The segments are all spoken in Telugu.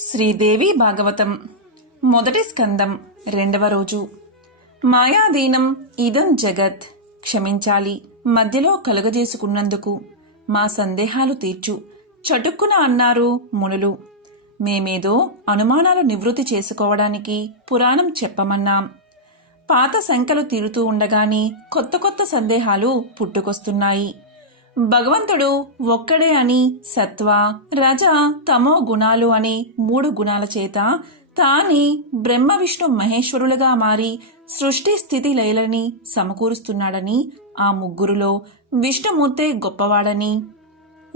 శ్రీదేవి భాగవతం. మొదటి స్కందం రెండవ రోజు. మాయాదీనం ఇదం జగత్. క్షమించాలి మధ్యలో కలుగజేసుకున్నందుకు మా సందేహాలు తీర్చు. చటుక్కున అన్నారు మునులు. మేమేదో అనుమానాలు నివృత్తి చేసుకోవడానికి పురాణం చెప్పమన్నాం. పాత సంఖ్యలు తీరుతూ ఉండగాని కొత్త కొత్త సందేహాలు పుట్టుకొస్తున్నాయి. భగవంతుడు ఒక్కడే అని సత్వ రజ తమో గుణాలు అనే మూడు గుణాల చేత తాని బ్రహ్మ విష్ణు మహేశ్వరులుగా మారి సృష్టి స్థితి లయలని సమకూరుస్తున్నాడని ఆ ముగ్గురులో విష్ణుమూర్తే గొప్పవాడని.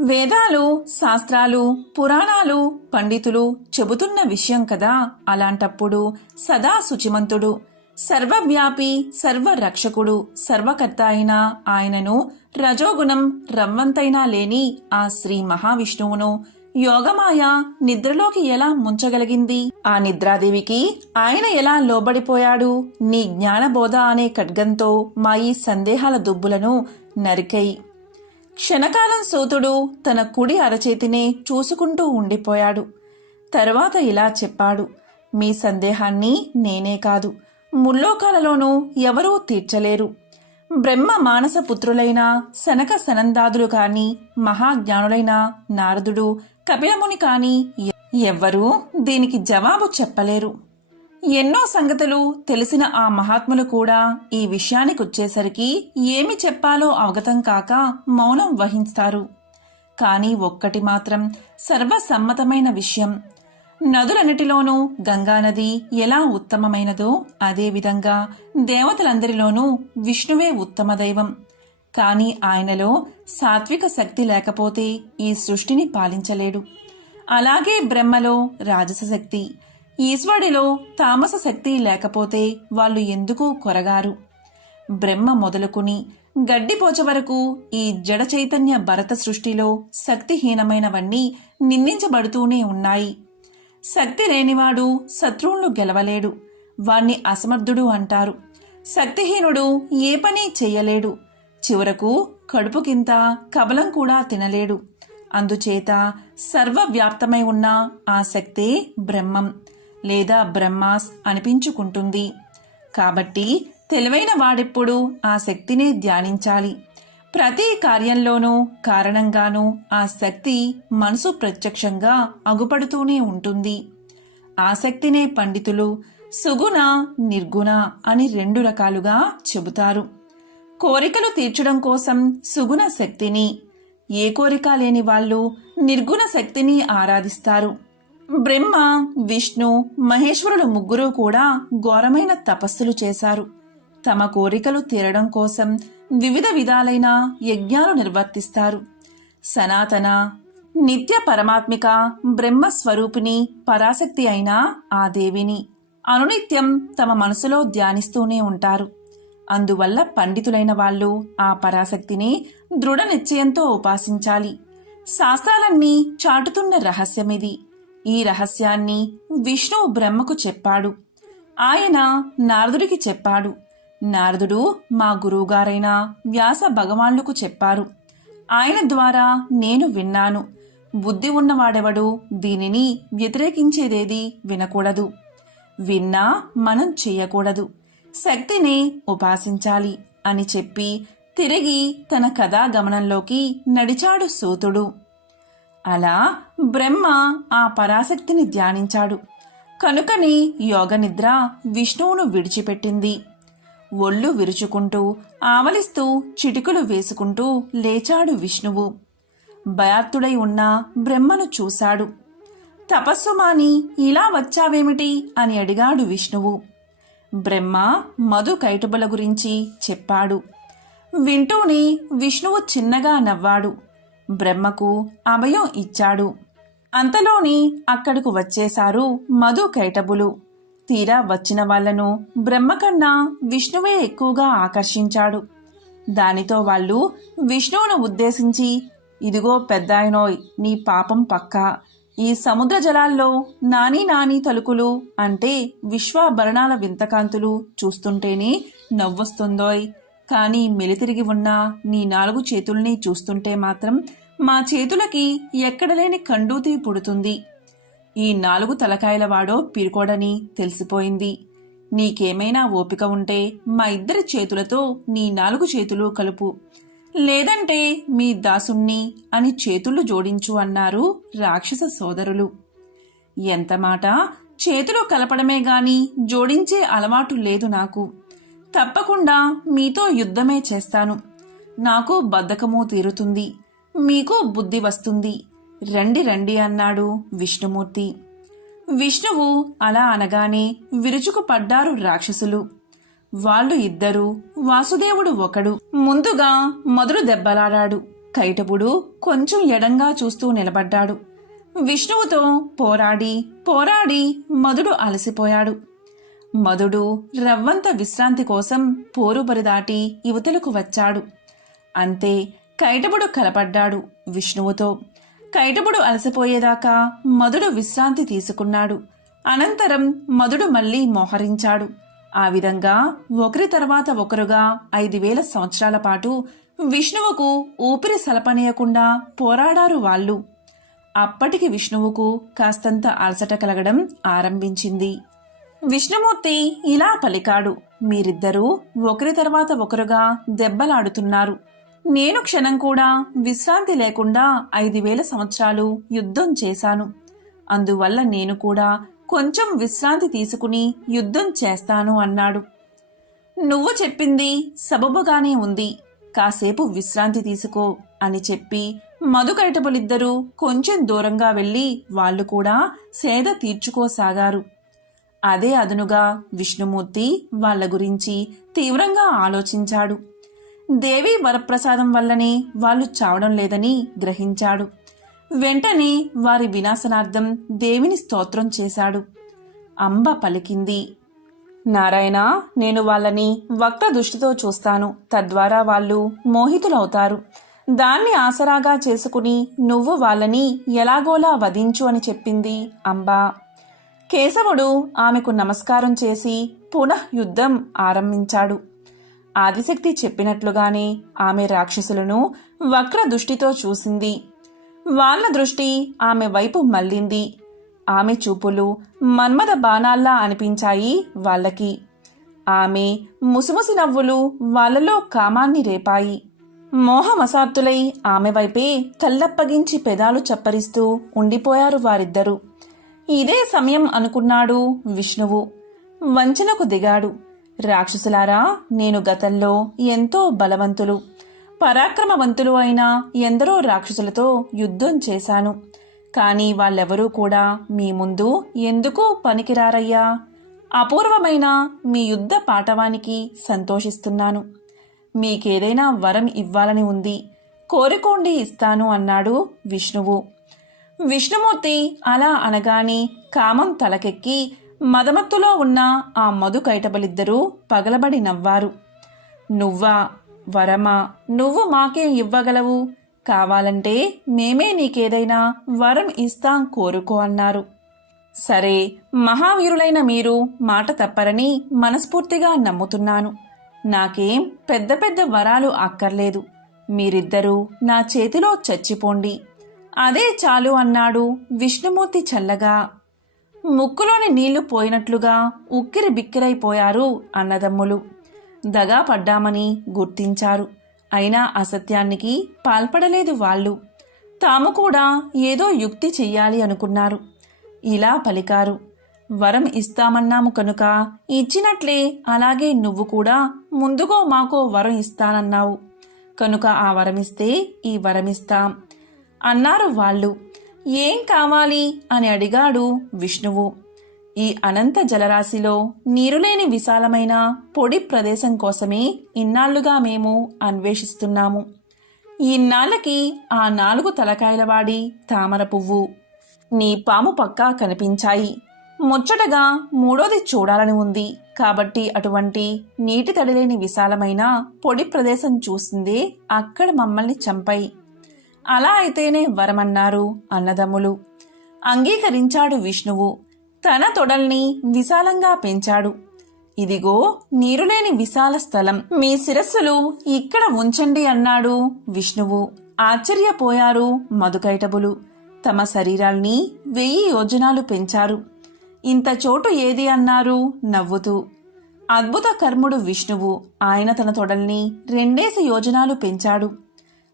వేదాలు శాస్త్రాలు పురాణాలు పండితులు చెబుతున్న విషయం కదా? అలాంటప్పుడు సదా శుచిమంతుడు సర్వవ్యాపి సర్వరక్షకుడు సర్వకర్త అయిన ఆయనను రజోగుణం రవ్వంతైనా లేని ఆ శ్రీ మహావిష్ణువును యోగమాయ నిద్రలోకి ఎలా ముంచగలిగింది? ఆ నిద్రాదేవికి ఆయన ఎలా లోబడిపోయాడు? నీ జ్ఞానబోధ అనే ఖడ్గంతో మా ఈ సందేహాల దుబ్బులను నరికై క్షణకాలం సూతుడు తన కుడి అరచేతినే చూసుకుంటూ ఉండిపోయాడు. తర్వాత ఇలా చెప్పాడు మీ సందేహాన్ని నేనే కాదు. ముల్లోకాలలోనూ ఎవరూ తీర్చలేరు. బ్రహ్మ మానస శనక సనందాదులు కాని మహాజ్ఞానులైన నారదుడు కపిలముని కాని ఎవ్వరూ దీనికి జవాబు చెప్పలేరు. ఎన్నో సంగతులు తెలిసిన ఆ మహాత్ములు కూడా ఈ విషయానికొచ్చేసరికి ఏమి చెప్పాలో అవగతం కాక మౌనం వహిస్తారు కానీ ఒక్కటి మాత్రం సర్వసమ్మతమైన విషయం నదులన్నిటిలోనూ గంగానది ఎలా ఉత్తమమైనదో అదేవిధంగా దేవతలందరిలోనూ విష్ణువే ఉత్తమ దైవం. కాని ఆయనలో సాత్విక శక్తి లేకపోతే ఈ సృష్టిని పాలించలేడు. అలాగే బ్రహ్మలో రాజస శక్తి ఈశ్వరుడిలో తామస శక్తి లేకపోతే వాళ్ళు ఎందుకు కొరగారు? బ్రహ్మ మొదలుకుని గడ్డిపోచ వరకు ఈ జడ చైతన్య భరత సృష్టిలో శక్తిహీనమైనవన్నీ నిందించబడుతూనే ఉన్నాయి. శక్తి లేనివాడు శత్రువులను గెలవలేడు. వాణ్ణి అసమర్థుడు అంటారు. శక్తిహీనుడు ఏ పని చెయ్యలేడు. చివరకు కడుపుకింత కబలం కూడా తినలేడు. అందుచేత సర్వవ్యాప్తమై ఉన్న ఆ శక్తే బ్రహ్మం లేదా బ్రహ్మాస్ అనిపించుకుంటుంది. కాబట్టి తెలివైన వాడెప్పుడు ఆ శక్తినే ధ్యానించాలి. ప్రతి కార్యంలోనూ కారణంగానూ ఆ శక్తి మనసు ప్రత్యక్షంగా అగుపడుతూనే ఉంటుంది. ఆసక్తినే పండితులు సుగుణ నిర్గుణ అని రెండు రకాలుగా చెబుతారు. కోరికలు తీర్చడం కోసం సుగుణ శక్తిని ఏ కోరిక లేని వాళ్ళు నిర్గుణ శక్తిని ఆరాధిస్తారు. బ్రహ్మ విష్ణు మహేశ్వరులు ముగ్గురు కూడా ఘోరమైన తపస్సులు చేశారు. తమ కోరికలు తీరడం కోసం వివిధ విధాలైన యజ్ఞాలు నిర్వర్తిస్తారు. సనాతన నిత్య పరమాత్మిక బ్రహ్మస్వరూపిణి పరాశక్తి అయిన ఆ దేవిని అనునిత్యం తమ మనసులో ధ్యానిస్తూనే ఉంటారు. అందువల్ల పండితులైన వాళ్ళు ఆ పరాశక్తిని దృఢ నిశ్చయంతో ఉపాసించాలి. శాస్త్రాలన్నీ చాటుతున్న రహస్యమిది. ఈ రహస్యాన్ని విష్ణువు బ్రహ్మకు చెప్పాడు. ఆయన నారదుడికి చెప్పాడు. నారదుడు మా గురువుగారైన వ్యాస భగవాన్లకు చెప్పారు. ఆయన ద్వారా నేను విన్నాను. బుద్ధి ఉన్నవాడెవడు దీనిని వ్యతిరేకించేదేది వినకూడదు. విన్నా మనం చెయ్యకూడదు శక్తిని ఉపాసించాలి అని చెప్పి తిరిగి తన కథా గమనంలోకి నడిచాడు సూతుడు. అలా బ్రహ్మ ఆ పరాశక్తిని ధ్యానించాడు. కనుకని యోగనిద్ర విష్ణువును విడిచిపెట్టింది. ఒళ్ళు విరుచుకుంటూ ఆవలిస్తూ చిటికలు వేసుకుంటూ లేచాడు విష్ణువు. భయాత్తుడై ఉన్న బ్రహ్మను చూశాడు. తపస్సు మాని ఇలా వచ్చావేమిటి? అని అడిగాడు విష్ణువు. బ్రహ్మ మధు కైటుబల గురించి చెప్పాడు. వింటూనే విష్ణువు చిన్నగా నవ్వాడు. బ్రహ్మకు అభయం ఇచ్చాడు. అంతలోని అక్కడకు వచ్చేశారు మధు కైటబులు. తీరా వచ్చిన వాళ్ళను బ్రహ్మకన్నా విష్ణువే ఎక్కువగా ఆకర్షించాడు. దానితో వాళ్ళు విష్ణువును ఉద్దేశించి ఇదిగో పెద్దాయనోయ్ నీ పాపం పక్కా. ఈ సముద్ర జలాల్లో నాని నాని తలుకులు అంటే విశ్వాభరణాల వింతకాంతులు చూస్తుంటేనే నవ్వొస్తుందోయ్. కానీ మెలితిరిగి ఉన్న నీ నాలుగు చేతుల్ని చూస్తుంటే మాత్రం మా చేతులకి ఎక్కడలేని కండూతి పుడుతుంది. ఈ నాలుగు తలకాయల వాడో పిరుకోడని తెలిసిపోయింది. నీకేమైనా ఓపిక ఉంటే మా ఇద్దరి చేతులతో నీ నాలుగు చేతులు కలుపు. లేదంటే మీ దాసుణ్ణి అని చేతులు జోడించు అన్నారు రాక్షస సోదరులు. ఎంత మాట? చేతులు కలపడమే గాని జోడించే అలవాటు లేదు నాకు. తప్పకుండా మీతో యుద్ధమే చేస్తాను. నాకు బద్ధకము తీరుతుంది. మీకు బుద్ధి వస్తుంది. రండి రండి అన్నాడు విష్ణుమూర్తి. విష్ణువు అలా అనగానే విరుచుకు పడ్డారు రాక్షసులు. వాళ్ళు ఇద్దరు వాసుదేవుడు ఒకడు ముందుగా మొదలు దెబ్బలాడాడు. కైటపుడు కొంచెం ఎడంగా చూస్తూ నిలబడ్డాడు. విష్ణువుతో పోరాడి పోరాడి మధుడు అలసిపోయాడు. మధుడు రవ్వంత విశ్రాంతి కోసం పోరుబరి దాటి యువతలకు వచ్చాడు. అంతే కైటపుడు కలపడ్డాడు విష్ణువుతో. కైటబుడు అలసిపోయేదాకా మధుడు విశ్రాంతి తీసుకున్నాడు. అనంతరం మధుడు మళ్ళీ మోహరించాడు. ఆ విధంగా ఒకరి తర్వాత ఒకరుగా ఐదు వేల సంవత్సరాల పాటు విష్ణువుకు ఊపిరి సలపనీయకుండా పోరాడారు వాళ్ళు. అప్పటికి విష్ణువుకు కాస్తంత అలసట కలగడం ఆరంభించింది. విష్ణుమూర్తి ఇలా పలికాడు మీరిద్దరూ ఒకరి తర్వాత ఒకరుగా దెబ్బలాడుతున్నారు. నేను క్షణం కూడా విశ్రాంతి లేకుండా ఐదు వేల సంవత్సరాలు యుద్ధం చేశాను. అందువల్ల నేను కూడా కొంచెం విశ్రాంతి తీసుకుని యుద్ధం చేస్తాను అన్నాడు. నువ్వు చెప్పింది సబబుగానే ఉంది. కాసేపు విశ్రాంతి తీసుకో అని చెప్పి మధుకైటపులిద్దరూ కొంచెం దూరంగా వెళ్ళి వాళ్ళు కూడా సేద తీర్చుకోసాగారు. అదే అదునుగా విష్ణుమూర్తి వాళ్ళ గురించి తీవ్రంగా ఆలోచించాడు. దేవి వరప్రసాదం వల్లనే వాళ్ళు చావడం లేదని గ్రహించాడు. వెంటనే వారి వినాశనార్థం దేవిని స్తోత్రం చేశాడు. అంబ పలికింది నారాయణ నేను వాళ్ళని వక్ర దృష్టితో చూస్తాను. తద్వారా వాళ్ళు మోహితులవుతారు. దాన్ని ఆసరాగా చేసుకుని నువ్వు వాళ్ళని ఎలాగోలా వధించు అని చెప్పింది అంబా. కేశవుడు ఆమెకు నమస్కారం చేసి పునః యుద్ధం ఆరంభించాడు. ఆదిశక్తి చెప్పినట్లుగానే ఆమె రాక్షసులను వక్ర దృష్టితో చూసింది. వాళ్ళ దృష్టి ఆమె వైపు మళ్ళింది. ఆమె చూపులు మన్మద బాణాల్లా అనిపించాయి వాళ్ళకి. ఆమె ముసిముసి నవ్వులు వాళ్ళలో కామాన్ని రేపాయి. మోహమసాప్తులై ఆమె వైపే కళ్ళప్పగించి పెదాలు చప్పరిస్తూ ఉండిపోయారు వారిద్దరూ. ఇదే సమయం అనుకున్నాడు విష్ణువు. వంచనకు దిగాడు. రాక్షసులారా నేను గతంలో ఎంతో బలవంతులు పరాక్రమవంతులు అయిన ఎందరో రాక్షసులతో యుద్ధం చేశాను. కానీ వాళ్ళెవరూ కూడా మీ ముందు ఎందుకు పనికిరారయ్యా? అపూర్వమైన మీ యుద్ధ పాఠవానికి సంతోషిస్తున్నాను. మీకేదైనా వరం ఇవ్వాలని ఉంది. కోరుకోండి ఇస్తాను అన్నాడు విష్ణువు. విష్ణుమూర్తి అలా అనగానే కామం తలకెక్కి మదమత్తులో ఉన్న ఆ మధు కైటబలిద్దరూ పగలబడి నవ్వారు. నువ్వా వరమా నువ్వు మాకేం ఇవ్వగలవు. కావాలంటే మేమే నీకేదైనా వరం ఇస్తాం కోరుకో అన్నారు. సరే మహావీరులైన మీరు మాట తప్పరని మనస్ఫూర్తిగా నమ్ముతున్నాను. నాకేం పెద్ద పెద్ద వరాలు అక్కర్లేదు. మీరిద్దరూ నా చేతిలో చచ్చిపోండి. అదే చాలు అన్నాడు విష్ణుమూర్తి చల్లగా. ముక్కులోని నీళ్ళు పోయినట్లుగా ఉక్కిరి బిక్కిరైపోయారు అన్నదమ్ములు. దగా పడ్డామని గుర్తించారు. అయినా అసత్యానికి పాల్పడలేదు వాళ్ళు. తాము కూడా ఏదో యుక్తి చెయ్యాలి అనుకున్నారు. ఇలా పలికారు. వరం ఇస్తామన్నాము కనుక ఇచ్చినట్లే అలాగే నువ్వు కూడా ముందుగో మాకో వరం ఇస్తానన్నావు. కనుక ఆ వరమిస్తే ఈ వరమిస్తాం అన్నారు వాళ్ళు. ఏం కావాలి అని అడిగాడు విష్ణువు. ఈ అనంత జలరాశిలో నీరులేని విశాలమైన పొడి ప్రదేశం కోసమే ఇన్నాళ్ళుగా మేము అన్వేషిస్తున్నాము. ఇన్నాళ్ళకి ఆ నాలుగు తలకాయల వాడి తామర పువ్వు. నీ పాము పక్కా కనిపించాయి. ముచ్చటగా మూడోది చూడాలని ఉంది. కాబట్టి అటువంటి నీటి తడిలేని విశాలమైన పొడి ప్రదేశం చూసిందే అక్కడ మమ్మల్ని చంపాయి. అలా అయితేనే వరమన్నారు అన్నదమ్ములు. అంగీకరించాడు విష్ణువు. తన తొడల్ని విశాలంగా పెంచాడు. ఇదిగో నీరులేని విశాల స్థలం. మీ శిరస్సులు ఇక్కడ ఉంచండి అన్నాడు విష్ణువు. ఆశ్చర్యపోయారు మధుకైటబులు. తమ శరీరాల్ని వెయ్యి యోజనాలు పెంచారు. ఇంత చోటు ఏది అన్నారు నవ్వుతూ. అద్భుత కర్ముడు విష్ణువు. ఆయన తన తొడల్ని రెండేసి యోజనాలు పెంచాడు.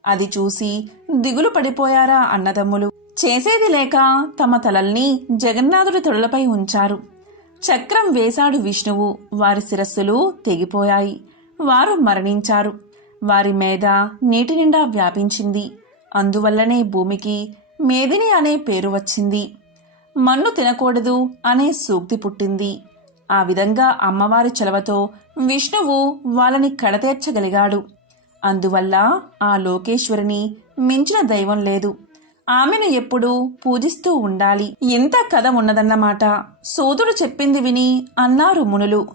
అది చూసి దిగులు పడిపోయారా అన్నదమ్ములు. చేసేది లేక తమ తలల్ని జగన్నాథుడి తొడలపై ఉంచారు. చక్రం వేశాడు విష్ణువు. వారి శిరస్సులు తెగిపోయాయి. వారు మరణించారు. వారి మీద నీటి నిండా వ్యాపించింది. అందువల్లనే భూమికి మేదిని అనే పేరు వచ్చింది. మన్ను తినకూడదు అనే సూక్తి పుట్టింది. ఆ విధంగా అమ్మవారి చలవతో విష్ణువు వాళ్ళని కడతేర్చగలిగాడు. అందువల్ల ఆ లోకేశ్వరిని మించిన దైవం లేదు. ఆమెను ఎప్పుడూ పూజిస్తూ ఉండాలి. ఎంత కథ ఉన్నదన్నమాట. సోదుడు చెప్పింది విని అన్నారు మునులు.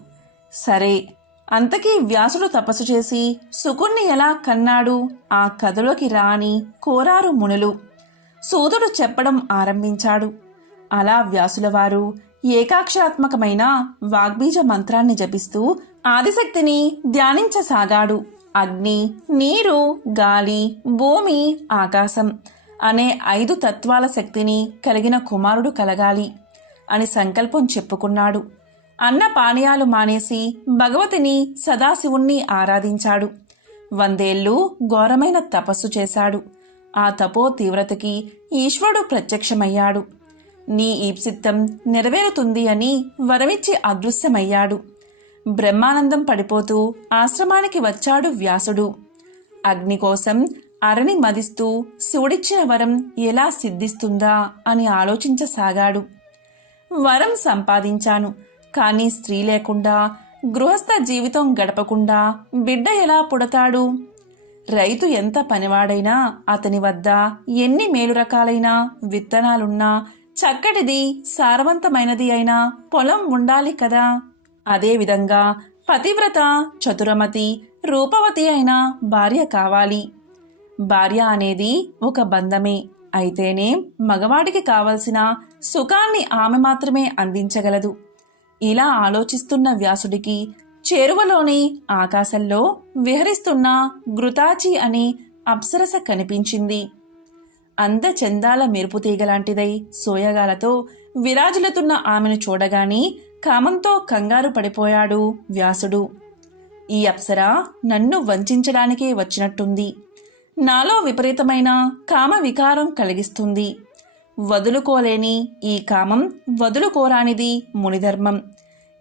సరే అంతకీ వ్యాసుడు తపస్సు చేసి సుకుణ్ణి ఎలా కన్నాడు? ఆ కథలోకి రాని కోరారు మునులు. సూదుడు చెప్పడం ఆరంభించాడు. అలా వ్యాసులవారు ఏకాక్షరాత్మకమైన వాగ్బీజ మంత్రాన్ని జపిస్తూ ఆదిశక్తిని ధ్యానించసాగాడు. అగ్ని నీరు గాలి భూమి ఆకాశం అనే ఐదు తత్వాల శక్తిని కలిగిన కుమారుడు కలగాలి అని సంకల్పం చెప్పుకున్నాడు. అన్న పానీయాలు మానేసి భగవతిని సదాశివుణ్ణి ఆరాధించాడు. వందేళ్ళు ఘోరమైన తపస్సు చేశాడు. ఆ తపో తీవ్రతకి ఈశ్వరుడు ప్రత్యక్షమయ్యాడు. నీ ఈప్సిత్తం నెరవేరుతుంది అని వరమిచ్చి అదృశ్యమయ్యాడు. బ్రహ్మానందం పడిపోతూ ఆశ్రమానికి వచ్చాడు వ్యాసుడు. అగ్ని కోసం అరణి మదిస్తూ శివుడిచ్చిన వరం ఎలా సిద్ధిస్తుందా అని ఆలోచించసాగాడు. వరం సంపాదించాను కానీ స్త్రీ లేకుండా గృహస్థ జీవితం గడపకుండా బిడ్డ ఎలా పుడతాడు? రైతు ఎంత పనివాడైనా అతని వద్ద ఎన్ని మేలు రకాలైన విత్తనాలున్నా చక్కటిది సారవంతమైనది అయినా పొలం ఉండాలి కదా. అదేవిధంగా పతివ్రత చతురమతి రూపవతి అయిన భార్య కావాలి. భార్య అనేది ఒక బంధమే. అయితేనే మగవాడికి కావలసిన సుఖాన్ని ఆమె మాత్రమే అందించగలదు. ఇలా ఆలోచిస్తున్న వ్యాసుడికి చేరువలోని ఆకాశంలో విహరిస్తున్న గృతాచి అని అప్సరస కనిపించింది. అందచందాల మెరుపు తీగలాంటిదై సోయగాలతో విరాజులతున్న ఆమెను చూడగాని కామంతో కంగారు పడిపోయాడు వ్యాసుడు. ఈ అప్సర నన్ను వంచడానికే వచ్చినట్టుంది. నాలో విపరీతమైన కామ వికారం కలిగిస్తుంది. వదులుకోలేని ఈ కామం వదులుకోరానిది మునిధర్మం.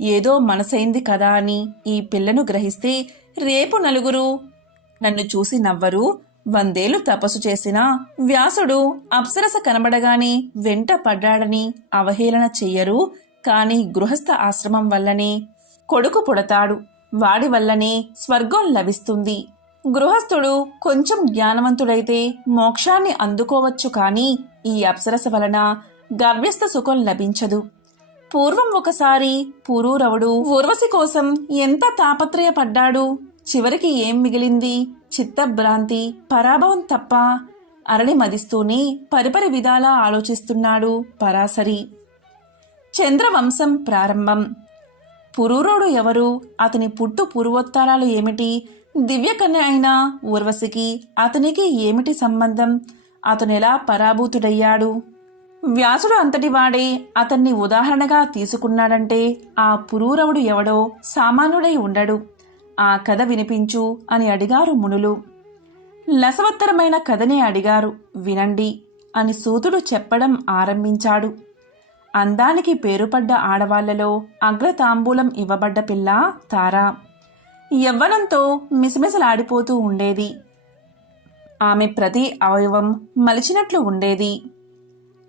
ఏదో మనసైంది కదా అని ఈ పిల్లను గ్రహిస్తే రేపు నలుగురు నన్ను చూసి నవ్వరు వందేళ్ళు తపస్సు చేసినా వ్యాసుడు అప్సరస కనబడగానే వెంట పడ్డాడని అవహేళన చెయ్యరు. కాని గృహస్థ ఆశ్రమం వల్లనే కొడుకు పుడతాడు. వాడి వల్లనే స్వర్గం లభిస్తుంది. గృహస్థుడు కొంచెం జ్ఞానవంతుడైతే మోక్షాన్ని అందుకోవచ్చు కాని ఈ అప్సరస వలన గవ్యస్థ సుఖం లభించదు. పూర్వం ఒకసారి పురూరవుడు ఊర్వశి కోసం ఎంత తాపత్రయపడ్డాడు? చివరికి ఏం మిగిలింది? చిత్తభ్రాంతి పరాభవం తప్ప అరణి మదిస్తూనే పరిపరి విధాలా ఆలోచిస్తున్నాడు పరాసరి చంద్రవంశం ప్రారంభం. పురూరుడు ఎవరు? అతని పుట్టు పూర్వోత్తరాలు ఏమిటి? దివ్యకన్య అయిన ఊర్వశికి అతనికి ఏమిటి సంబంధం? అతనెలా పరాభూతుడయ్యాడు? వ్యాసుడు అంతటి వాడే అతన్ని ఉదాహరణగా తీసుకున్నాడంటే ఆ పురూరవుడు ఎవడో సామాన్యుడై ఉండడు. ఆ కథ వినిపించు అని అడిగారు మునులు. లసవత్తరమైన కథనే అడిగారు. వినండి అని సూతుడు చెప్పడం ఆరంభించాడు. అందానికి పేరుపడ్డ ఆడవాళ్ళలో అగ్రతాంబూలం ఇవ్వబడ్డ పిల్ల తారా. యవ్వనంతో మిసమిసలాడిపోతూ ఉండేది. ఆమె ప్రతి అవయవం మలిచినట్లు ఉండేది.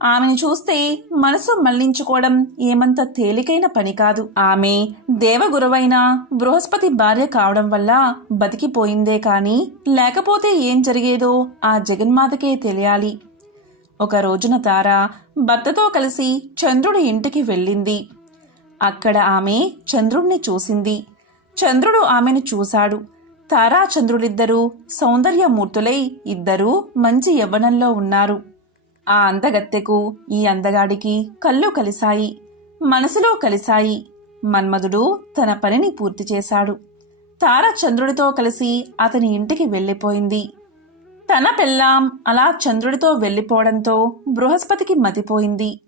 ఆమెను చూస్తే మనసు మళ్ళించుకోవడం ఏమంత తేలికైన పని కాదు. ఆమె దేవగురువైన బృహస్పతి భార్య కావడం వల్ల బతికిపోయిందే కాని లేకపోతే ఏం జరిగేదో ఆ జగన్మాతకే తెలియాలి. ఒక రోజున తార భర్తతో కలిసి చంద్రుడి ఇంటికి వెళ్ళింది. అక్కడ ఆమె చంద్రుణ్ణి చూసింది. చంద్రుడు ఆమెను చూశాడు. తారా చంద్రుడిద్దరూ సౌందర్యమూర్తులై ఇద్దరూ మంచి యవ్వనంలో ఉన్నారు. ఆ అందగత్తెకు ఈ అందగాడికి కళ్ళు కలిశాయి మనసులో కలిశాయి. మన్మధుడు తన పనిని పూర్తి చేశాడు. తార చంద్రుడితో కలిసి అతని ఇంటికి వెళ్ళిపోయింది. తన పెళ్ళాం అలా చంద్రుడితో వెళ్ళిపోవడంతో బృహస్పతికి మతిపోయింది.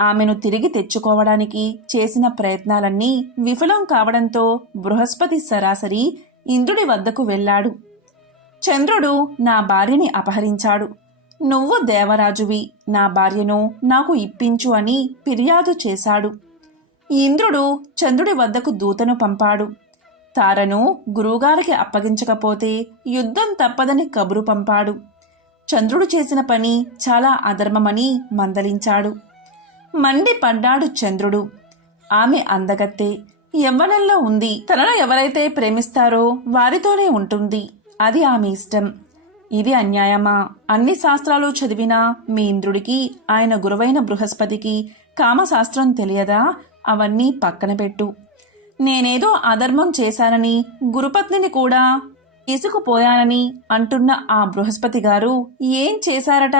ఆమెను తిరిగి తెచ్చుకోవడానికి చేసిన ప్రయత్నాలన్నీ విఫలం కావడంతో బృహస్పతి సరాసరి ఇంద్రుడి వద్దకు వెళ్ళాడు. చంద్రుడు నా భార్యని అపహరించాడు. నువ్వు దేవరాజువి నా భార్యను నాకు ఇప్పించు అని ఫిర్యాదు చేశాడు. ఇంద్రుడు చంద్రుడి వద్దకు దూతను పంపాడు. తారను గురువుగారికి అప్పగించకపోతే యుద్ధం తప్పదని కబురు పంపాడు. చంద్రుడు చేసిన పని చాలా అధర్మమని మందలించాడు. మండి పడ్డాడు చంద్రుడు. ఆమె అందగత్తే యవ్వనంలో ఉంది. తనను ఎవరైతే ప్రేమిస్తారో వారితోనే ఉంటుంది. అది ఆమె ఇష్టం. ఇది అన్యాయమా? అన్ని శాస్త్రాలు చదివినా మీ ఇంద్రుడికి ఆయన గురువైన బృహస్పతికి కామశాస్త్రం తెలియదా? అవన్నీ పక్కన పెట్టు. నేనేదో అధర్మం చేశానని గురుపత్నిని కూడా ఇసుకుపోయానని అంటున్న ఆ బృహస్పతి గారు ఏం చేశారట?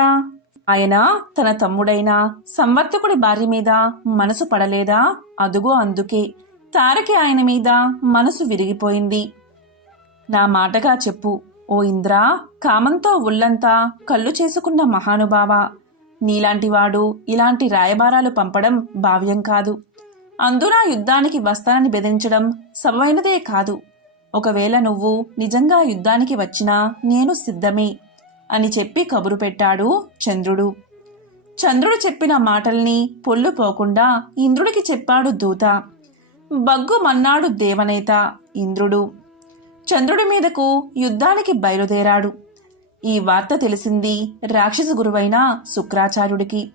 ఆయన తన తమ్ముడైన సంవర్తకుడి భార్య మీద మనసు పడలేదా? అదుగో అందుకే. తారకి ఆయన మీద మనసు విరిగిపోయింది. నా మాటగా చెప్పు. ఓ ఇంద్రా కామంతో ఉల్లంతా కళ్ళు చేసుకున్న మహానుభావ నీలాంటివాడు ఇలాంటి రాయబారాలు పంపడం భావ్యం కాదు. అందునా యుద్ధానికి వస్తానని బెదిరించడం సవైనదే కాదు. ఒకవేళ నువ్వు నిజంగా యుద్ధానికి వచ్చినా నేను సిద్ధమే అని చెప్పి కబురు పెట్టాడు చంద్రుడు. చంద్రుడు చెప్పిన మాటల్ని పొల్లు పోకుండా ఇంద్రుడికి చెప్పాడు దూత. బగ్గు మన్నాడు దేవనేత ఇంద్రుడు. చంద్రుడి మీదకు యుద్ధానికి బయలుదేరాడు. ఈ వార్త తెలిసింది రాక్షస గురువైన శుక్రాచార్యుడికి.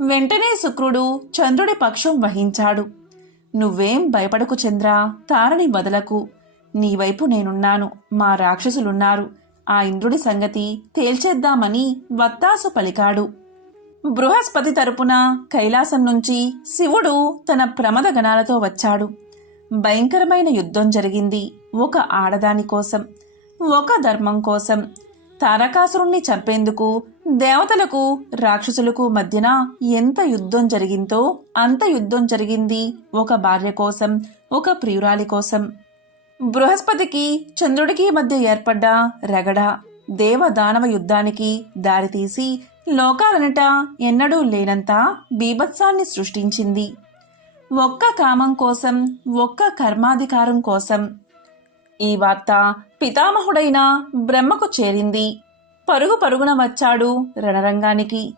వెంటనే శుక్రుడు చంద్రుడి పక్షం వహించాడు. నువ్వేం భయపడకు చంద్ర తారని వదలకు. నీవైపు నేనున్నాను మా రాక్షసులున్నారు. ఆ ఇంద్రుడి సంగతి తేల్చేద్దామని వత్తాసు పలికాడు. బృహస్పతి తరపున కైలాసం నుంచి శివుడు తన ప్రమద గణాలతో వచ్చాడు. భయంకరమైన యుద్ధం జరిగింది. ఒక ఆడదాని కోసం ఒక ధర్మం కోసం. తారకాసురుణ్ణి చంపేందుకు దేవతలకు రాక్షసులకు మధ్యన ఎంత యుద్ధం జరిగిందో అంత యుద్ధం జరిగింది ఒక భార్య కోసం ఒక ప్రియురాలి కోసం. బృహస్పతికి చంద్రుడికి మధ్య ఏర్పడ్డ రగడ దేవదానవ యుద్ధానికి దారితీసి లోకాలనట ఎన్నడూ లేనంత బీభత్సాన్ని సృష్టించింది. ఒక్క కామం కోసం ఒక్క కర్మాధికారం కోసం. ఈ వార్త పితామహుడైన బ్రహ్మకు చేరింది. పరుగు పరుగున వచ్చాడు రణరంగానికి.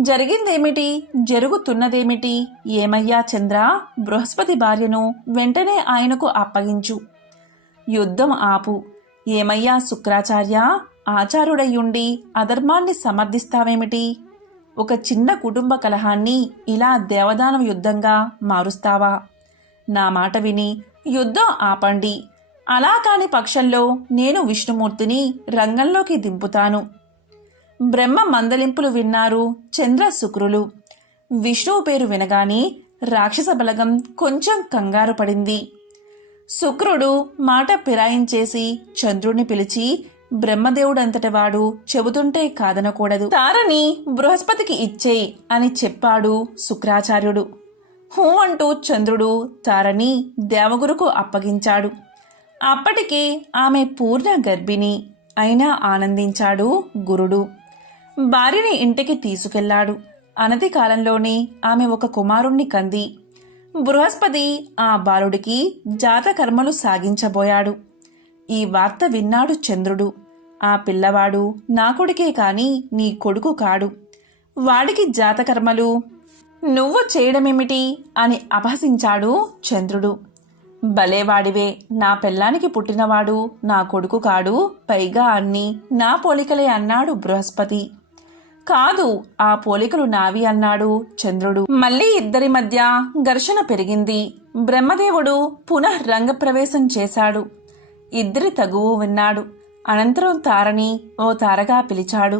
జరిగిందేమిటి? జరుగుతున్నదేమిటి? ఏమయ్యా చంద్ర? బృహస్పతి భార్యను వెంటనే ఆయనకు అప్పగించు. యుద్ధం ఆపు. ఏమయ్యా శుక్రాచార్య? ఆచారుడయ్యుండి అధర్మాన్ని సమర్థిస్తావేమిటి? ఒక చిన్న కుటుంబ కలహాన్ని ఇలా దేవదానం యుద్ధంగా మారుస్తావా? నా మాట విని యుద్ధం ఆపండి. అలా కాని పక్షంలో నేను విష్ణుమూర్తిని రంగంలోకి దింపుతాను. బ్రహ్మ మందలింపులు విన్నారు చంద్ర శుక్రులు. విష్ణువు పేరు వినగానే రాక్షస బలగం కొంచెం కంగారు పడింది. శుక్రుడు మాట పిరాయించేసి చంద్రుణ్ణి పిలిచి బ్రహ్మదేవుడంతటి వాడు చెబుతుంటే కాదనకూడదు. తారని బృహస్పతికి ఇచ్చేయి అని చెప్పాడు శుక్రాచార్యుడు. హూ అంటూ చంద్రుడు తారని దేవగురుకు అప్పగించాడు. అప్పటికే ఆమె పూర్ణ గర్భిణి అయినా ఆనందించాడు గురుడు. భార్యని ఇంటికి తీసుకెళ్ళాడు. అనతి కాలంలోనే ఆమె ఒక కుమారుణ్ణి కంది. బృహస్పతి ఆ బాలుడికి జాతకర్మలు సాగించబోయాడు. ఈ వార్త విన్నాడు చంద్రుడు. ఆ పిల్లవాడు నా కొడుకే కాని నీ కొడుకు కాడు. వాడికి జాతకర్మలు. నువ్వు చేయడమేమిటి? అని అపహసించాడు చంద్రుడు. భలేవాడివే నా పెళ్ళానికి పుట్టినవాడు నా కొడుకు కాడు పైగా అన్ని నా పోలికలే అన్నాడు బృహస్పతి. కాదు ఆ పోలికలు నావి అన్నాడు చంద్రుడు. మళ్ళీ ఇద్దరి మధ్య ఘర్షణ పెరిగింది. బ్రహ్మదేవుడు పునః రంగప్రవేశం చేశాడు. ఇద్దరి తగువు విన్నాడు. అనంతరం తారని ఓ తారగా పిలిచాడు.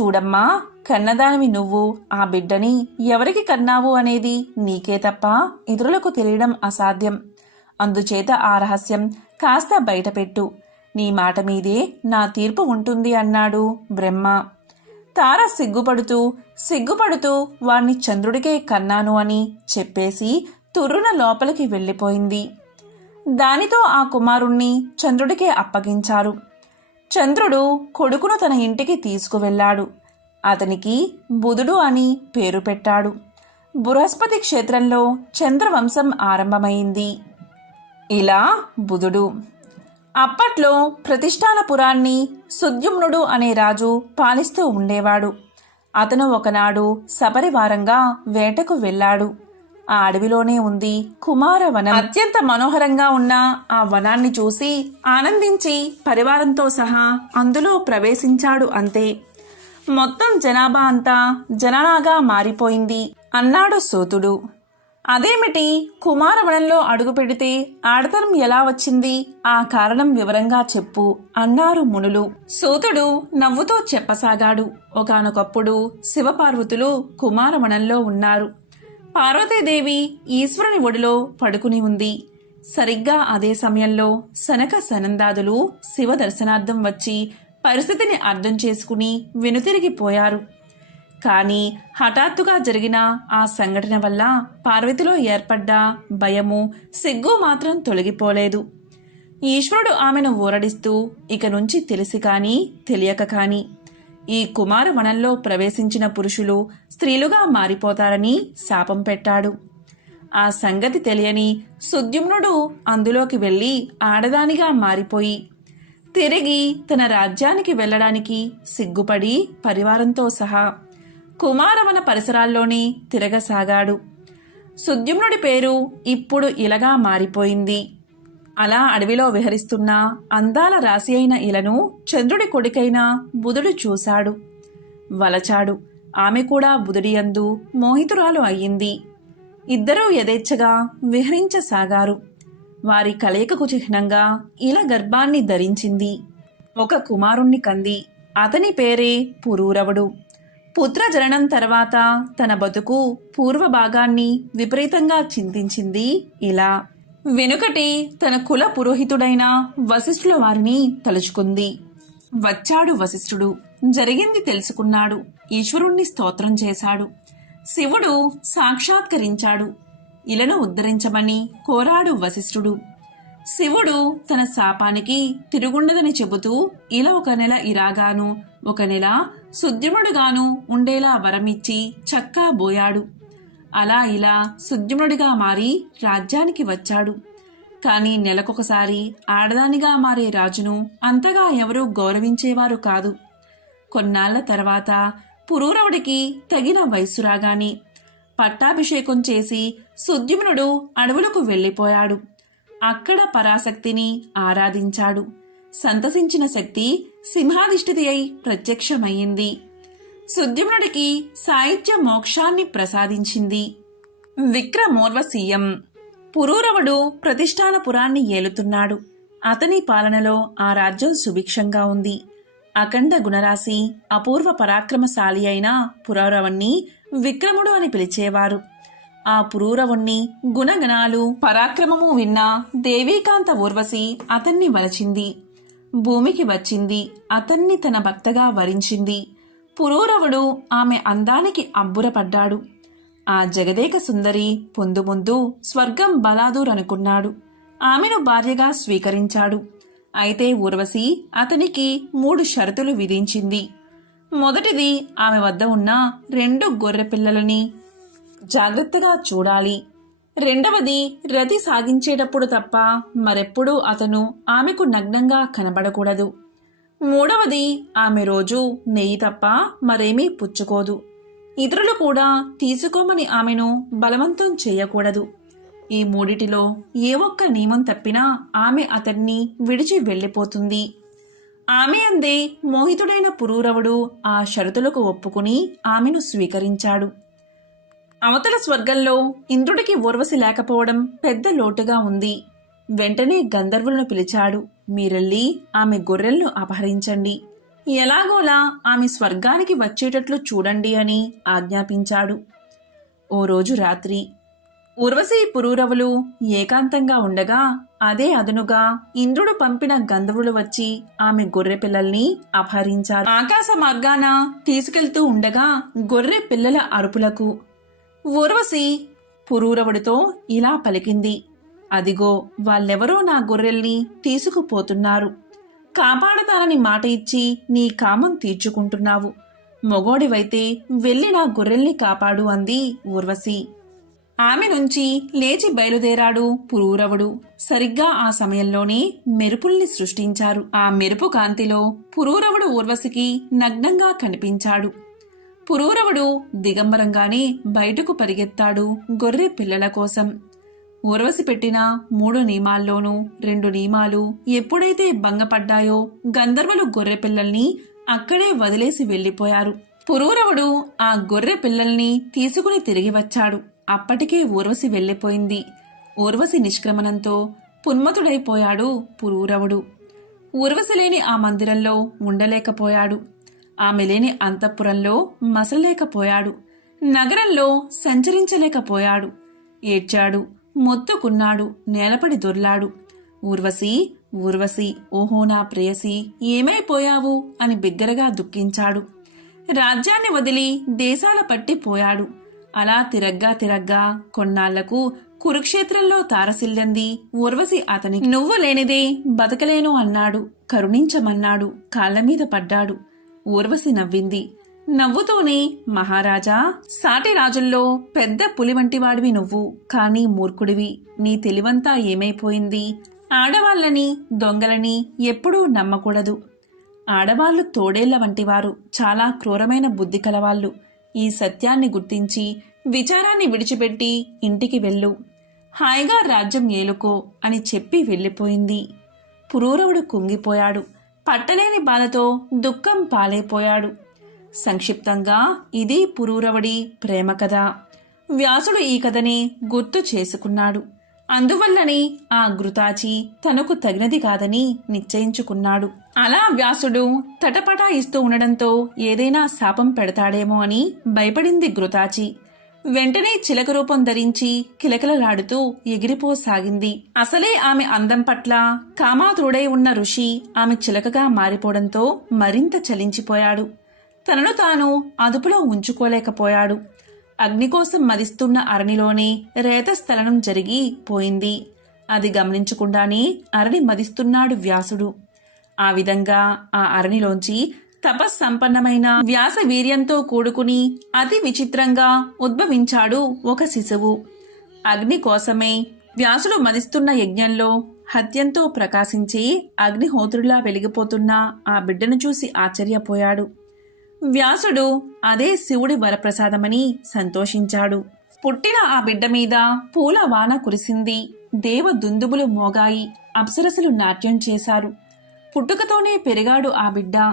చూడమ్మా కన్నదానివి నువ్వు ఆ బిడ్డని ఎవరికి కన్నావు అనేది నీకే తప్ప ఇతరులకు తెలియడం అసాధ్యం. అందుచేత ఆ రహస్యం కాస్త బయటపెట్టు. నీ మాట మీదే నా తీర్పు ఉంటుంది అన్నాడు బ్రహ్మ. తార సిగ్గుపడుతూ సిగ్గుపడుతూ వాణ్ణి చంద్రుడికే కన్నాను అని చెప్పేసి తుర్రున లోపలికి వెళ్ళిపోయింది. దానితో ఆ కుమారుణ్ణి చంద్రుడికే అప్పగించారు. చంద్రుడు కొడుకును తన ఇంటికి తీసుకువెళ్ళాడు. అతనికి బుధుడు అని పేరు పెట్టాడు. బృహస్పతి క్షేత్రంలో చంద్రవంశం ఆరంభమైంది. ఇలా బుధుడు. అప్పట్లో ప్రతిష్టానపురాన్ని సుద్యుమ్నుడు అనే రాజు పాలిస్తూ ఉండేవాడు. అతను ఒకనాడు సపరివారంగా వేటకు వెళ్ళాడు. ఆ అడవిలోనే ఉంది కుమారవనం. అత్యంత మనోహరంగా ఉన్న ఆ వనాన్ని చూసి ఆనందించి పరివారంతో సహా అందులో ప్రవేశించాడు అంతే. మొత్తం జనాభా అంతా జననాగా మారిపోయింది అన్నాడు సోతుడు. అదేమిటి కుమారవనంలో అడుగు పెడితే ఆడతనం ఎలా వచ్చింది? ఆ కారణం వివరంగా చెప్పు అన్నారు మునులు. సూతుడు నవ్వుతో చెప్పసాగాడు. ఒకానొకప్పుడు శివపార్వతులు కుమారవనంలో ఉన్నారు. పార్వతీదేవి ఈశ్వరుని ఒడిలో పడుకుని ఉంది. సరిగ్గా అదే సమయంలో సనక సనందాదులు శివ దర్శనార్థం వచ్చి పరిస్థితిని అర్థం చేసుకుని వెనుతిరిగిపోయారు కానీ హఠాత్తుగా జరిగిన ఆ సంఘటన వల్ల పార్వతిలో ఏర్పడ్డ భయము సిగ్గు మాత్రం తొలగిపోలేదు. ఈశ్వరుడు ఆమెను ఊరడిస్తూ ఇక నుంచి తెలిసి కానీ తెలియక కానీ ఈ కుమారవనంలో ప్రవేశించిన పురుషులు స్త్రీలుగా మారిపోతారని శాపం పెట్టాడు. ఆ సంగతి తెలియని సుద్యుమ్నుడు అందులోకి వెళ్ళి ఆడదానిగా మారిపోయి తిరిగి తన రాజ్యానికి వెళ్ళడానికి సిగ్గుపడి పరివారంతో సహా కుమారవన పరిసరాల్లోనే తిరగసాగాడు. సుద్యుమ్నుడి పేరు ఇప్పుడు ఇలగా మారిపోయింది. అలా అడవిలో విహరిస్తున్న అందాల రాశి అయిన ఇలను చంద్రుడి కొడుకైన బుధుడు చూశాడు. వలచాడు. ఆమె కూడా బుధుడియందు మోహితురాలు అయ్యింది. ఇద్దరూ యథేచ్ఛగా విహరించసాగారు. వారి కలయికకు చిహ్నంగా ఇల గర్భాన్ని ధరించింది. ఒక కుమారుణ్ణి కంది. అతని పేరే పురూరవుడు. పుత్రజననం తర్వాత తన బతుకు పూర్వ భాగాన్ని విపరీతంగా చింతించింది ఇలా వెనుకటి తన కుల పురోహితుడైన వశిష్ఠుల వారిని తలుచుకుంది. వచ్చాడు వశిష్ఠుడు. జరిగింది తెలుసుకున్నాడు. ఈశ్వరుణ్ణి స్తోత్రం చేశాడు. శివుడు సాక్షాత్కరించాడు. ఇలను ఉద్ధరించమని కోరాడు వశిష్ఠుడు. శివుడు తన శాపానికి తిరుగుండదని చెబుతూ ఇలా ఒక నెల ఇరాగాను ఒక నెల సుద్యుముడుగాను ఉండేలా వరమిచ్చి చక్కా బోయాడు. అలా ఇలా సుద్యుముడిగా మారి రాజ్యానికి వచ్చాడు. కానీ నెలకొకసారి ఆడదానిగా మారే రాజును అంతగా ఎవరూ గౌరవించేవారు కాదు. కొన్నాళ్ళ తర్వాత పురూరవుడికి తగిన వయస్సు రాగాని పట్టాభిషేకం చేసి సుద్యుమ్నుడు అడవులకు వెళ్ళిపోయాడు. అక్కడ పరాశక్తిని ఆరాధించాడు. సంతసించిన శక్తి సింహాధిష్ఠితి అయి ప్రత్యక్షమయ్యింది. సుద్యుమ్నుడికి సాహిత్య మోక్షాన్ని ప్రసాదించింది. విక్రమోర్వశీయం పురూరవుడు ప్రతిష్టానపురాన్ని ఏలుతున్నాడు. అతని పాలనలో ఆ రాజ్యం సుభిక్షంగా ఉంది. అఖండ గుణరాశి అపూర్వ పరాక్రమశాలి అయిన పురూరవుణ్ణి విక్రముడు అని పిలిచేవారు. ఆ పురూరవుణ్ణి గుణగణాలు పరాక్రమము విన్న దేవీకాంత ఊర్వశి అతన్ని వలచింది. భూమికి వచ్చింది అతన్ని తన భక్తగా వరించింది. పురూరవుడు ఆమె అందానికి అబ్బురపడ్డాడు ఆ జగదేక సుందరి పొందు ముందు స్వర్గం బలాదూరనుకున్నాడు. ఆమెను భార్యగా స్వీకరించాడు. అయితే ఊర్వశి అతనికి మూడు షరతులు విధించింది. మొదటిది ఆమె వద్ద ఉన్న రెండు గొర్రె పిల్లలని జాగ్రత్తగా చూడాలి. రెండవది రతి సాగించేటప్పుడు తప్ప మరెప్పుడూ అతను ఆమెకు నగ్నంగా కనబడకూడదు. మూడవది ఆమె రోజు నెయ్యి తప్ప మరేమీ పుచ్చుకోదు. ఇతరులు కూడా తీసుకోమని ఆమెను బలవంతం చేయకూడదు. ఈ మూడిటిలో ఏ ఒక్క నియమం తప్పినా ఆమె అతన్ని విడిచి వెళ్ళిపోతుంది. ఆమె అందే మోహితుడైన పురూరవుడు ఆ షరతులకు ఒప్పుకుని ఆమెను స్వీకరించాడు. అవతల స్వర్గంలో ఇంద్రుడికి ఊర్వశి లేకపోవడం పెద్ద లోటుగా ఉంది. వెంటనే గంధర్వులను పిలిచాడు. మీరెళ్ళి ఆమె గొర్రెలను అపహరించండి. ఎలాగోలా ఆమె స్వర్గానికి వచ్చేటట్లు చూడండి అని ఆజ్ఞాపించాడు. ఓ రోజు రాత్రి ఉర్వశి పురూరవులు ఏకాంతంగా ఉండగా అదే అదనుగా ఇంద్రుడు పంపిన గంధర్వులు వచ్చి ఆమె గొర్రె పిల్లల్ని అపహరించారు. ఆకాశ మార్గాన తీసుకెళ్తూ ఉండగా గొర్రె పిల్లల అరుపులకు ఉర్వశి పురూరవుడితో ఇలా పలికింది. అదిగో వాళ్ళెవరో నా గొర్రెల్ని తీసుకుపోతున్నారు. కాపాడతానని మాట ఇచ్చి నీ కామం తీర్చుకుంటున్నావు. మొగోడివైతే వెళ్ళి నా గొర్రెల్ని కాపాడు అంది ఊర్వశి. ఆమె నుంచి లేచి బయలుదేరాడు పురూరవుడు. సరిగ్గా ఆ సమయంలోనే మెరుపుల్ని సృష్టించారు. ఆ మెరుపు కాంతిలో పురూరవుడు ఊర్వశికి నగ్నంగా కనిపించాడు. పురూరవుడు దిగంబరంగానే బయటకు పరిగెత్తాడు గొర్రె పిల్లల కోసం. ఊర్వశి పెట్టిన మూడు నియమాల్లోనూ రెండు నియమాలు ఎప్పుడైతే భంగపడ్డాయో గంధర్వులు గొర్రె పిల్లల్ని అక్కడే వదిలేసి వెళ్ళిపోయారు పురూరవుడు ఆ గొర్రె పిల్లల్ని తీసుకుని తిరిగి వచ్చాడు. అప్పటికే ఊర్వశి వెళ్ళిపోయింది ఊర్వశి నిష్క్రమణంతో పున్మతుడైపోయాడు పురూరవుడు. ఊర్వశి లేని ఆ మందిరంలో ఉండలేకపోయాడు. ఆమె లేని అంతఃపురంలో మసలేకపోయాడు నగరంలో సంచరించలేకపోయాడు. ఏడ్చాడు. మొత్తుకున్నాడు నేలపడి దొర్లాడు. ఊర్వశి ఊర్వశి ఓహో నా ప్రేయసి ఏమైపోయావు? అని బిగ్గరగా దుఃఖించాడు. రాజ్యాన్ని వదిలి దేశాల పట్టి పోయాడు. అలా తిరగ్గా తిరగ్గా కొన్నాళ్ళకు కురుక్షేత్రంలో తారసిల్లంది ఊర్వశి అతని. నువ్వు లేనిదే బతకలేను అన్నాడు కరుణించమన్నాడు కాళ్ళ మీద పడ్డాడు. ఊర్వశి నవ్వింది. నవ్వుతూనే మహారాజా సాటి రాజుల్లో పెద్ద పులి వంటివాడివి నువ్వు. కానీ మూర్ఖుడివి. నీ తెలివంతా ఏమైపోయింది? ఆడవాళ్ళని దొంగలని ఎప్పుడూ నమ్మకూడదు. ఆడవాళ్ళు తోడేళ్ళ వంటివారు. చాలా క్రూరమైన బుద్ధి కలవాళ్ళు. ఈ సత్యాన్ని గుర్తించి విచారాన్ని విడిచిపెట్టి ఇంటికి వెళ్ళు. హాయిగా రాజ్యం ఏలుకో అని చెప్పి వెళ్ళిపోయింది. పురూరవుడు కుంగిపోయాడు. పట్టలేని బాధతో దుఃఖం పాలైపోయాడు. సంక్షిప్తంగా ఇది పురూరవడి ప్రేమ కథ. వ్యాసుడు ఈ కథని గుర్తు చేసుకున్నాడు. అందువల్లనే ఆ గృతాచి తనకు తగినది కాదని నిశ్చయించుకున్నాడు. అలా వ్యాసుడు తటపటాయిస్తూ ఉండడంతో ఏదైనా శాపం పెడతాడేమో అని భయపడింది గృతాచి వెంటనే చిలక రూపం ధరించి కిలకిలలాడుతూ ఎగిరిపోసాగింది. అసలే ఆమె అందం పట్ల కామాతుడై ఉన్న ఋషి ఆమె చిలకగా మారిపోవడంతో మరింత చలించిపోయాడు. తనను తాను అదుపులో ఉంచుకోలేకపోయాడు. అగ్ని కోసం మదిస్తున్న అరణిలోనే రేతస్థలనం జరిగి పోయింది. అది గమనించకుండానే అరణి మదిస్తున్నాడు వ్యాసుడు. ఆ విధంగా ఆ అరణిలోంచి తపస్సంపన్నమైన వ్యాస వీర్యంతో కూడుకుని అతి విచిత్రంగా ఉద్భవించాడు ఒక శిశువు. అగ్ని కోసమే వ్యాసుడు మదిస్తున్న యజ్ఞంలో హత్యంతో ప్రకాశించి అగ్నిహోత్రులా వెలిగిపోతున్న ఆ బిడ్డను చూసి ఆశ్చర్యపోయాడు. వ్యాసుడు అదే శివుడి వరప్రసాదమని సంతోషించాడు. పుట్టిన ఆ బిడ్డ మీద పూల వాన కురిసింది. దేవ దుందుబులు మోగాయి. అప్సరసులు నాట్యం చేశారు. పుట్టుకతోనే పెరిగాడు ఆ బిడ్డ.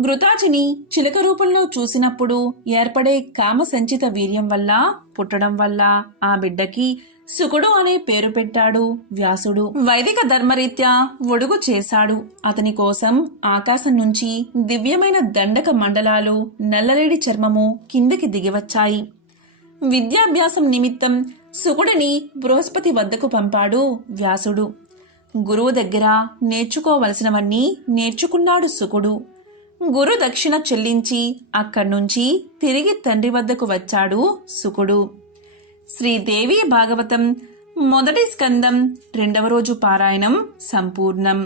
ఘృతాచిని చిలక రూపంలో చూసినప్పుడు ఏర్పడే కామసంచిత వీర్యం వల్ల పుట్టడం వల్ల ఆ బిడ్డకి సుకుడు అనే పేరు పెట్టాడు. వ్యాసుడు వైదిక ధర్మరీత్యా ఒడుగు చేశాడు. అతని కోసం ఆకాశం నుంచి దివ్యమైన దండక మండలాలు నల్లరేడి చర్మము కిందకి దిగివచ్చాయి. విద్యాభ్యాసం నిమిత్తం సుకుడిని బృహస్పతి వద్దకు పంపాడు వ్యాసుడు. గురువు దగ్గర నేర్చుకోవలసినవన్నీ నేర్చుకున్నాడు సుకుడు గురు దక్షిణ చెల్లించి అక్కడ్నుంచి తిరిగి తండ్రి వద్దకు వచ్చాడు సుకుడు శ్రీదేవి భాగవతం మొదటి స్కందం రెండవ రోజు పారాయణం సంపూర్ణం.